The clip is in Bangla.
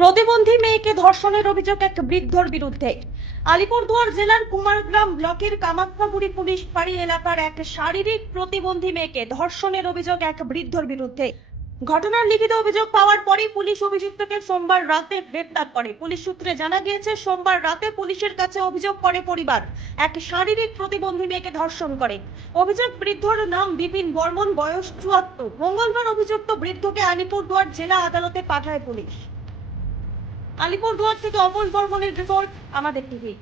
প্রতিবন্ধী মেয়েকে ধর্ষণের অভিযোগ এক বৃদ্ধর বিরুদ্ধে। আলিপুরদুয়ার জেলার কুমারগ্রাম ব্লকের কামাখ্যাপুরী পুলিশ পাড়ি এলাকার এক শারীরিক প্রতিবন্ধী মেয়েকে ধর্ষণের অভিযোগ এক বৃদ্ধর বিরুদ্ধে। ঘটনার লিখিত অভিযোগ পাওয়ার পরেই পুলিশ অভিযুক্তকে সোমবার রাতে গ্রেপ্তার করে। পুলিশ সূত্রে জানা গিয়েছে, সোমবার রাতে পুলিশের কাছে অভিযোগ করে পরিবার এক শারীরিক প্রতিবন্ধী মেয়েকে ধর্ষণ করে। অভিযোগ বৃদ্ধর নাম বিপিন বর্মন, বয়স চুয়াত্তর। মঙ্গলবার অভিযুক্ত বৃদ্ধকে আলিপুরদুয়ার জেলা আদালতে পাঠায় পুলিশ। আলিপুরদুয়ার থেকে অমল বর্মনের রিপোর্ট আমাদের টিভি।